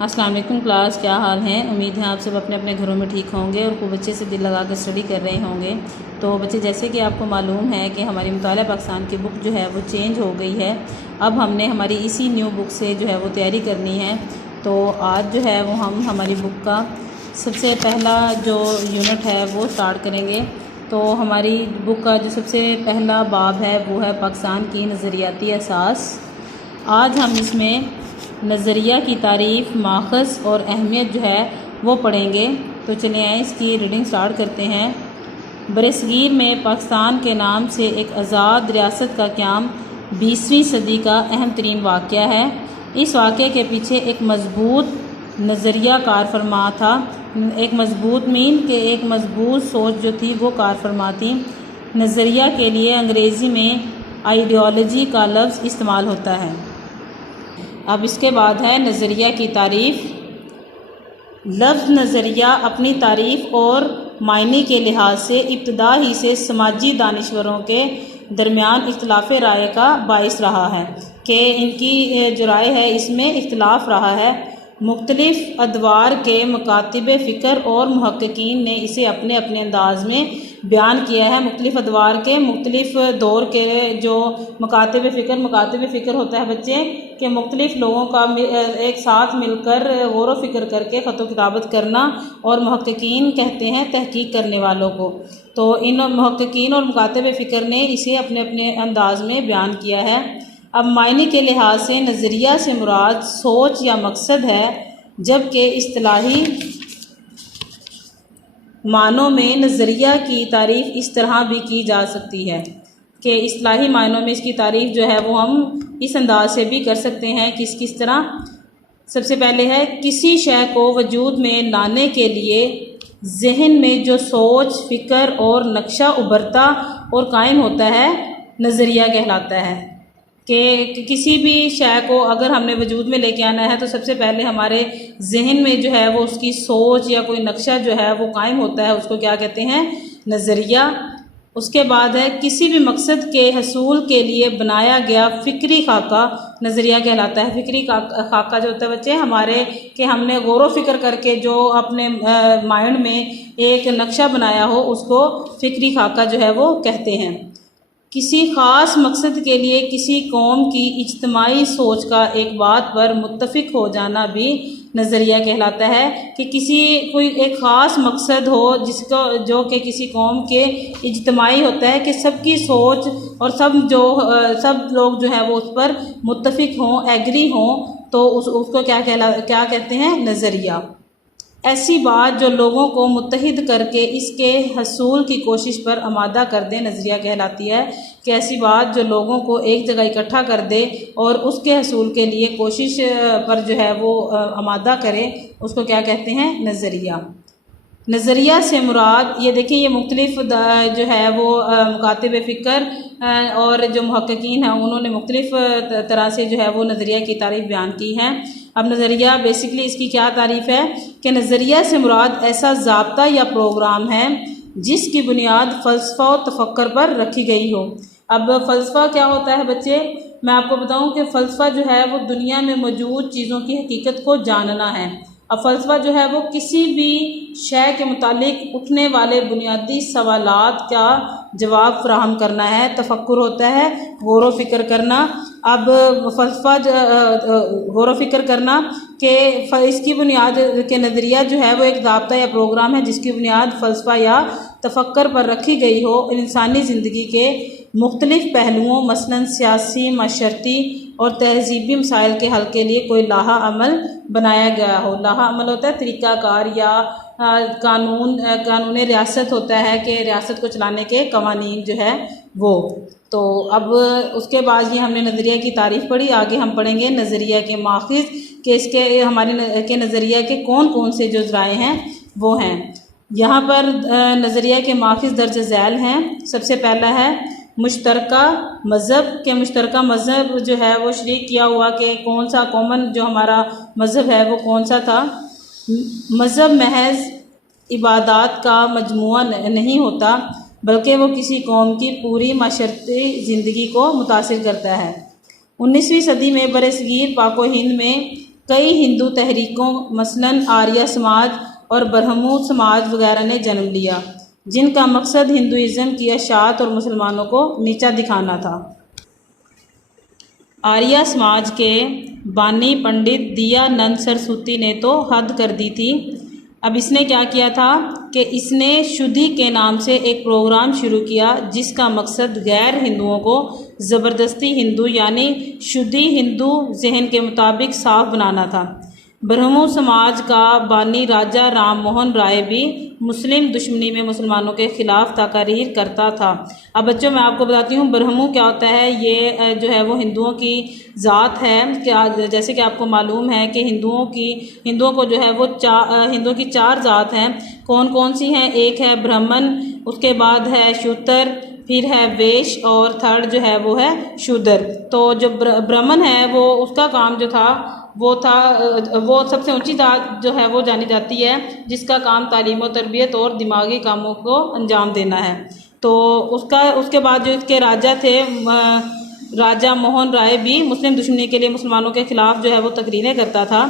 अस्सलाम वालेकुम क्लास, क्या हाल है। उम्मीद है आप सब अपने अपने घरों में ठीक होंगे और खूब अच्छे से दिल लगा कर स्टडी कर रहे होंगे। तो बच्चे, जैसे कि आपको मालूम है कि हमारी मुताला पाकिस्तान की बुक जो है वो चेंज हो गई है। अब हमने हमारी इसी न्यू बुक से जो है वो तैयारी करनी है। तो आज जो है वो हम हमारी बुक का सबसे पहला जो यूनिट है वो स्टार्ट करेंगे। तो हमारी बुक का जो सबसे पहला बाब है वो है पाकिस्तान की नज़रियाती असास। आज हम इसमें नज़रिया की तारीफ़, माखज़ और अहमियत जो है वो पढ़ेंगे। तो चलिए आए इसकी रीडिंग स्टार्ट करते हैं। बरसगीर में पाकिस्तान के नाम से एक आज़ाद रियासत का क़याम 20वीं सदी का अहम तरीन वाक़या है। इस वाक़े के पीछे एक मज़बूत नज़रिया कार फरमा था। एक मज़बूत सोच जो थी वो कार फरमा थी। नज़रिया के लिए अंग्रेज़ी में आइडियोलॉजी का लफ्ज़ इस्तेमाल होता है। अब इसके बाद है नज़रिया की तारीफ़। लफ्ज़ नज़रिया अपनी तारीफ़ और मायने के लिहाज से इब्तदा ही से समाजी दानिश्वरों के दरमियान इख्तिलाफ़ राय का बाइस रहा है कि इनकी जो राय है इसमें इख्तिलाफ़ रहा है। मुख्तलिफ़ अदवार के मकातिब फ़िक्र और मुहक्किकीन ने इसे अपने अपने अंदाज़ में बयान किया है। मुख्तलिफ़ अदवार के मुख्तलिफ़ दौर के जो मकातिब फ़िक्र होता है बच्चे कि मुख्तलिफ़ लोगों का एक साथ मिलकर गौर व फ़िक्र करके ख़त व किताबत करना, और मुहक्किकीन कहते हैं तहकीक करने वालों को। तो इन मुहक्किकीन और मकातिब फ़िक्र ने इसे अपने अपने अंदाज़ में बयान किया है। अब मायने के लिहाज से नज़रिया से मुराद सोच या मकसद है, जबकि इस्तिलाही मानों में नज़रिया की तारीफ़ इस तरह भी की जा सकती है कि इस्तिलाही मायनों में इसकी तारीफ़ जो है वो हम इस अंदाज से भी कर सकते हैं। किस तरह? सबसे पहले है किसी शय को वजूद में लाने के लिए जहन में जो सोच, फ़िक्र और नक्शा उभरता और कायम होता है, नज़रिया कहलाता है। कि किसी भी शय को अगर हमने वजूद में लेके आना है तो सबसे पहले हमारे जहन में जो है वो उसकी सोच या कोई नक्शा जो है वो कायम होता है, उसको क्या कहते हैं? नज़रिया। उसके बाद है किसी भी मकसद के हसूल के लिए बनाया गया फ़िक्री खाका, नज़रिया कहलाता है। फ़िक्री खाका जो होता है बच्चे हमारे, कि हमने गौर व फ़िक्र करके जो अपने माइंड में एक नक्शा बनाया हो, उसको फ़िक्री खाका जो है वो कहते हैं। किसी ख़ास मकसद के लिए किसी कौम की इज्तिमाई सोच का एक बात पर मुत्तफ़िक हो जाना भी नज़रिया कहलाता है। कि कोई एक ख़ास मकसद हो जिसको जो कि किसी कौम के इज्तिमाई होता है कि सबकी सोच और सब लोग जो है वो उस पर मुत्तफ़िक हों, एग्री हों, तो उसको क्या कहते हैं? नज़रिया। ऐसी बात जो लोगों को मुत्तहिद करके इसके हसूल की कोशिश पर आमादा कर दे, नज़रिया कहलाती है। कि ऐसी बात जो लोगों को एक जगह इकट्ठा कर दे और उसके हसूल के लिए कोशिश पर जो है वो आमादा करे, उसको क्या कहते हैं? नज़रिया। नज़रिया से मुराद ये देखिए, ये मुख्तलिफ़ जो है वो मुकातिब फ़िक्र और जो मुहक्किकीन हैं उन्होंने मुख्तलिफ़ तरह से जो है वो नज़रिया की तारीफ़ बयान की है। अब नज़रिया बेसिकली इसकी क्या तारीफ़ है कि नज़रिया से मुराद ऐसा ज़ाब्ता या प्रोग्राम है जिसकी बुनियाद फ़लसफ़ा और तफ़क्कुर पर रखी गई हो। अब फ़लसफ़ा क्या होता है बच्चे? मैं आपको बताऊं कि फ़लसफ़ा जो है वो दुनिया में मौजूद चीज़ों की हकीकत को जानना है। अब फ़लसफ़ा जो है वो किसी भी शय के मुतालिक उठने वाले बुनियादी सवालात का जवाब फराहम करना है। तफक्कुर होता है गौर व फ़िक्र करना। अब फ़लसफ़ा गौर व फ़िक्र करना कि इसकी बुनियाद के नज़रिया जो है वो एक ज़ाब्ता या प्रोग्राम है जिसकी बुनियाद फ़लसफ़ा या तफक्कुर पर रखी गई हो। इंसानी ज़िंदगी के मुख्तलिफ़ पहलुओं मसलन सियासी, माशरती और तहज़ीबी मसाइल के हल के लिए कोई लाहा अमल बनाया गया हो। लाहा अमल होता है तरीक़ाकार या कानून रियासत होता है कि रियासत को चलाने के कवानीन जो है वो। तो अब उसके बाद ये हमने नज़रिया की तारीफ़ पढ़ी। आगे हम पढ़ेंगे नज़रिया के माखज़ के इसके हमारे के नज़रिया के कौन कौन से जो ज़राए हैं वो हैं। यहाँ पर नज़रिया के माखज़ दर्ज झैल हैं। सबसे पहला है मुश्तरका मज़हब के मुश्तरका मज़हब जो है वो शरीक किया हुआ कि कौन सा कॉमन जो हमारा मज़हब है वो कौन सा था। मज़हब महज इबादात का मजमुआ नहीं होता बल्कि वो किसी कौम की पूरी माशरती ज़िंदगी को मुतासिर करता है। 19वीं सदी में बरसगीर पाको हिंद में कई हिंदू तहरीकों मसलन आर्य समाज और ब्रह्मो समाज वगैरह ने जन्म लिया, जिनका मकसद हिंदुइज़्म की अशात और मुसलमानों को नीचा दिखाना था। आर्य समाज के बानी पंडित दयानंद सरस्वती ने तो हद कर दी थी। अब इसने क्या किया था कि इसने शुद्धि के नाम से एक प्रोग्राम शुरू किया, जिसका मकसद गैर हिंदुओं को ज़बरदस्ती हिंदू यानी शुद्धि हिंदू जहन के मुताबिक साफ बनाना था। ब्रह्मो समाज का बानी राजा राम मोहन राय भी मुस्लिम दुश्मनी में मुसलमानों के ख़िलाफ़ तकारीर करता था। अब बच्चों मैं आपको बताती हूँ ब्रह्मो क्या होता है। ये जो है वो हिंदुओं की ज़ात है। क्या जैसे कि आपको मालूम है कि हिंदुओं को जो है वो हिंदुओं की 4 ज़ात हैं। कौन कौन सी हैं? एक है ब्राह्मण, उसके बाद है शूद्र, फिर है वैश्य और थर्ड जो है वो है शूद्र। तो जो ब्राह्मण है वो उसका काम जो था वो सबसे ऊंची जात जो है वो जानी जाती है, जिसका काम तालीम और तरबियत और दिमागी कामों को अंजाम देना है। तो उसके बाद जो इसके राजा थे राजा मोहन राय भी मुस्लिम दुश्मनी के लिए मुसलमानों के ख़िलाफ़ जो है वो तकरीरें करता था।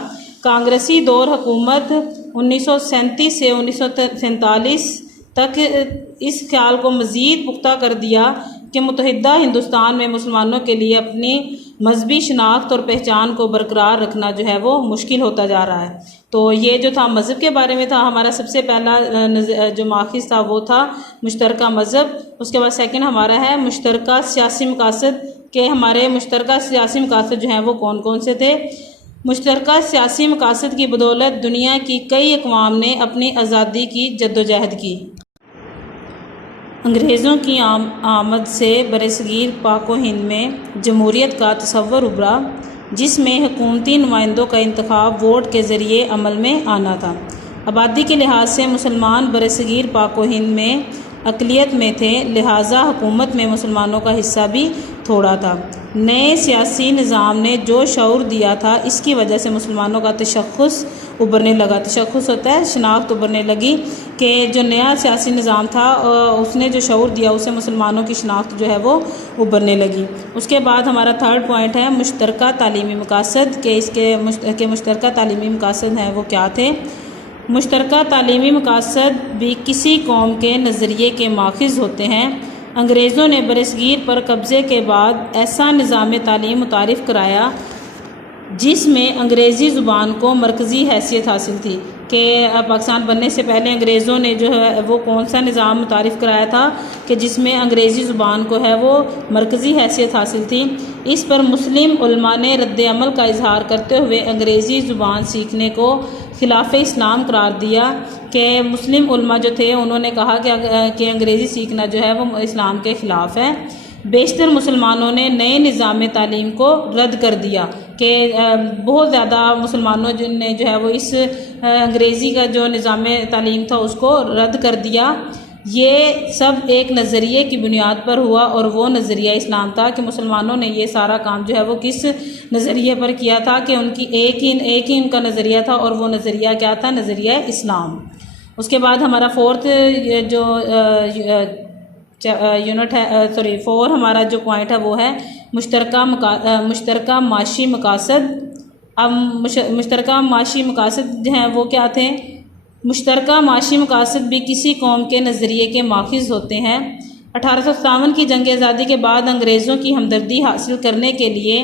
कांग्रेसी दौर हुकूमत 1937 से 1947 तक इस ख्याल को मज़ीद पुख्ता कर दिया कि मुत्तहिदा हिंदुस्तान में मुसलमानों के लिए अपनी मजहबी शनाख्त और पहचान को बरकरार रखना जो है वो मुश्किल होता जा रहा है। तो ये जो था मज़हब के बारे में था। हमारा सबसे पहला जो माखिज़ था वो था मुश्तरका मज़हब। उसके बाद सेकंड हमारा है मुश्तरका सियासी मकासद के हमारे मुश्तरका सियासी मकासद जो हैं वो कौन कौन से थे। मुश्तरका सियासी मकासद की बदौलत दुनिया की कई अक़वाम ने अपनी आज़ादी की जद्दोजहद की। अंग्रेज़ों की आमद से बरसगीर पाक व हिंद में जमहूरियत का तसव्वुर उभरा, जिसमें हुकूमती नुमाइंदों का इंतखाब वोट के ज़रिए अमल में आना था। आबादी के लिहाज से मुसलमान बरसगीर पाक व हिंद में अक़लियत में थे, लिहाजा हुकूमत में मुसलमानों का हिस्सा भी थोड़ा था। नए सियासी निज़ाम ने जो शऊर दिया था, इसकी वजह से मुसलमानों का तशख़्ख़ुस उभरने लगा। तशख़्ख़ुस होता है शनाख्त उभरने लगी कि जो नया सियासी निज़ाम था उसने जो शऊर दिया उससे मुसलमानों की शनाख्त जो है वो उभरने लगी। उसके बाद हमारा थर्ड पॉइंट है मुश्तरका तालीमी मकासद के इसके मुश्तरका तालीमी मकासद हैं वो क्या थे। मुश्तरका तालीमी मकासद भी किसी कौम के नज़रिए के माखिज़ होते हैं। अंग्रेज़ों ने बरसगीर पर कब्ज़े के बाद ऐसा निज़ाम तालीम मुतारिफ़ कराया जिसमें अंग्रेज़ी ज़ुबान को मरकज़ी हैसियत हासिल थी। कि पाकिस्तान बनने से पहले अंग्रेज़ों ने जो है वो कौन सा निज़ाम मुतारिफ़ कराया था कि जिसमें अंग्रेज़ी ज़ुबान को है वो मरकज़ी हैसियत हासिल थी। इस पर मुस्लिम उलमा ने रद्द अमल का इजहार करते हुए अंग्रेज़ी ज़ुबान सीखने को खिलाफ़ इस्लाम करार दिया। कि मुस्लिम उलमा जो थे उन्होंने कहा कि अंग्रेज़ी सीखना जो है वो इस्लाम के ख़िलाफ़ है। बेशतर मुसलमानों ने नए निज़ाम तालीम को रद्द कर दिया कि बहुत ज़्यादा मुसलमानों ने जो है वो इस अंग्रेज़ी का जो निज़ाम तालीम था उसको रद्द कर दिया। ये सब एक नज़रिए की बुनियाद पर हुआ और वो नज़रिया इस्लाम था कि मुसलमानों ने ये सारा काम जो है वो किस नज़रिए पर किया था कि उनकी एक ही उनका नज़रिया था और वो नज़रिया क्या था? नज़रिया इस्लाम। उसके बाद हमारा फोर्थ जो यूनिट है 4 हमारा जो पॉइंट है वो है मुश्तरका माशी मकासद। अब मुश्तरका माशी मकासद जो हैं वो क्या थे? मुश्तरका माशी मकासद भी किसी कौम के नज़रिए के माखिज़ होते हैं। 1857 की जंग आज़ादी के बाद अंग्रेज़ों की हमदर्दी हासिल करने के लिए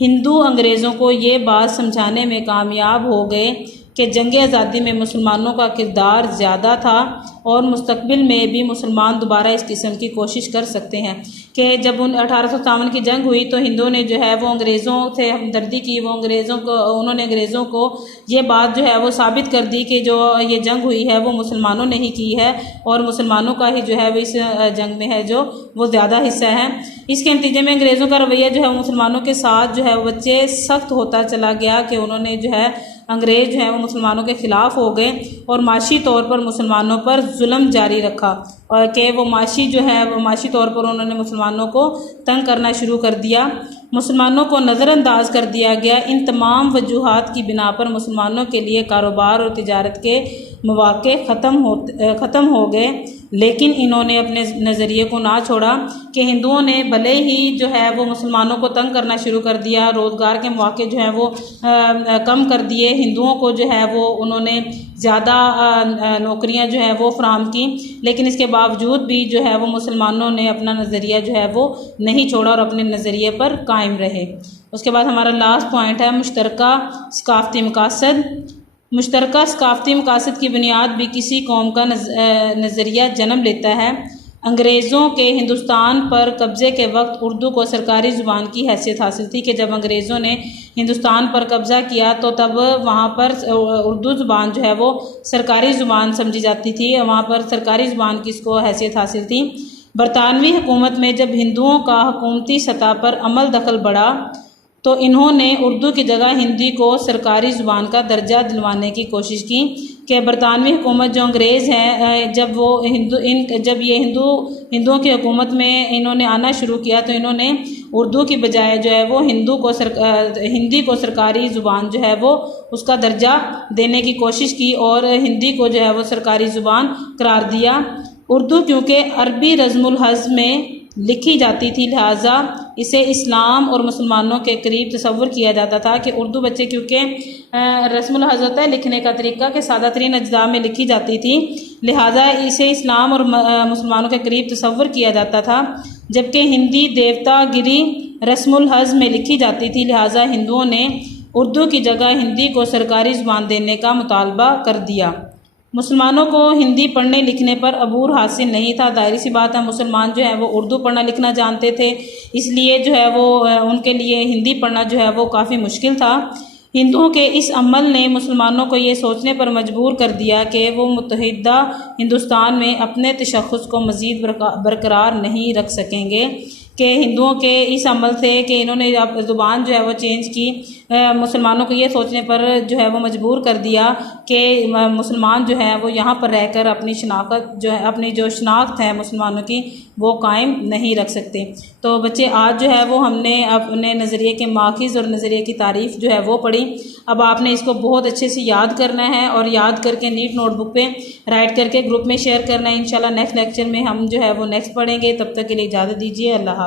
हिंदू अंग्रेज़ों को ये बात समझाने में कामयाब हो गए कि जंग आज़ादी में मुसलमानों का किरदार ज़्यादा था और मुस्तकबिल में भी मुसलमान दोबारा इस किस्म की कोशिश कर सकते हैं। कि जब 1857 की जंग हुई तो हिंदुओं ने जो है वो अंग्रेज़ों से हमदर्दी की। उन्होंने अंग्रेज़ों को ये बात जो है वो साबित कर दी कि जो ये जंग हुई है वो मुसलमानों ने ही की है और मुसलमानों का ही जो है वो इस जंग में है जो वो ज़्यादा हिस्सा है। इसके नतीजे में अंग्रेज़ों का रवैया जो है मुसलमानों के साथ जो है वो बच्चे सख्त होता चला गया कि उन्होंने जो है अंग्रेज़ जो है वो मुसलमानों के ख़िलाफ़ हो गए और माशी तौर पर मुसलमानों पर जुल्म जारी रखा और कि वो माशी तौर पर उन्होंने मुसलमानों को तंग करना शुरू कर दिया। मुसलमानों को नज़रअंदाज कर दिया गया। इन तमाम वजूहात की बिना पर मुसलमानों के लिए कारोबार और तिजारत के मौक़े ख़त्म हो गए, लेकिन इन्होंने अपने नज़रिए को ना छोड़ा कि हिंदुओं ने भले ही जो है वो मुसलमानों को तंग करना शुरू कर दिया, रोज़गार के मौक़े जो हैं वो कम कर दिए, हिंदुओं को जो है वो उन्होंने ज़्यादा नौकरियां जो है वो फराहम की, लेकिन इसके बावजूद भी जो है वो मुसलमानों ने अपना नज़रिया जो है वो नहीं छोड़ा और अपने नज़रिए पर कायम रहे। उसके बाद हमारा लास्ट पॉइंट है मुश्तरका सकाफ़ती मकासद। मुश्तरका सकाफ़ती मकासद की बुनियाद भी किसी कौम का नज़रिया जन्म लेता है। अंग्रेज़ों के हिंदुस्तान पर कब्ज़े के वक्त उर्दू को सरकारी ज़ुबान की हैसियत हासिल थी कि जब अंग्रेज़ों ने हिंदुस्तान पर कब्ज़ा किया तो तब वहाँ पर उर्दू ज़ुबान जो है वो सरकारी ज़ुबान समझी जाती थी, वहाँ पर सरकारी ज़ुबान की इसको हैसियत हासिल थी। बरतानवी हुकूमत में जब हिंदुओं का हुकूमती सतह पर अमल दखल बढ़ा तो इन्होंने उर्दू की जगह हिंदी को सरकारी ज़ुबान का दर्जा दिलवाने की कोशिश की कि बरतानवी हुकूमत जो अंग्रेज़ हैं जब वो हिंदुओं की हुकूमत में इन्होंने आना शुरू किया तो इन्होंने उर्दू की बजाय जो है वो हिंदी को सरकारी ज़ुबान जो है वो उसका दर्जा देने की कोशिश की और हिंदी को जो है वो सरकारी ज़ुबान करार दिया। उर्दू क्योंकि अरबी रज़्मुल हज़् में लिखी जाती थी, लिहाजा इसे इस्लाम और मुसलमानों के करीब तस्वुर किया जाता था कि उर्दू बच्चे क्योंकि रस्मुल हज़ होता है लिखने का तरीका के सादा तरीन अज्जा में लिखी जाती थी, लिहाजा इसे इस्लाम और मुसलमानों के करीब तस्वुर किया जाता था। जबकि हिंदी देवतागिरी रस्मुल हज़ में लिखी जाती थी, लिहाजा हिंदुओं ने उर्दू की जगह हिंदी को सरकारी ज़ुबान देने का मुतालबा कर दिया। मुसलमानों को हिंदी पढ़ने लिखने पर अबूर हासिल नहीं था। जाहिर सी बात है मुसलमान जो है वो उर्दू पढ़ना लिखना जानते थे, इसलिए जो है वो उनके लिए हिंदी पढ़ना जो है वो काफ़ी मुश्किल था। हिंदुओं के इस अमल ने मुसलमानों को ये सोचने पर मजबूर कर दिया कि वो मुत्तहिदा हिंदुस्तान में अपने तशख़्ख़ुस को मज़ीद बरकरार नहीं रख सकेंगे कि हिंदुओं के इस अमल से कि इन्होंने ज़ुबान जो है वो चेंज की, मुसलमानों को ये सोचने पर जो है वो मजबूर कर दिया कि मुसलमान जो है वो यहाँ पर रहकर अपनी अपनी जो शनाख्त है मुसलमानों की वो कायम नहीं रख सकते। तो बच्चे आज जो है वो हमने अपने नज़रिए के माखिज़ और नज़रिए की तारीफ़ जो है वो पढ़ी। अब आपने इसको बहुत अच्छे से याद करना है और याद करके नीट नोटबुक पे राइट करके ग्रुप में शेयर करना है। इंशाल्लाह नेक्स्ट लेक्चर में हम जो है वो नेक्स्ट पढ़ेंगे। तब तक के लिए इजाज़त दीजिए। अल्लाह।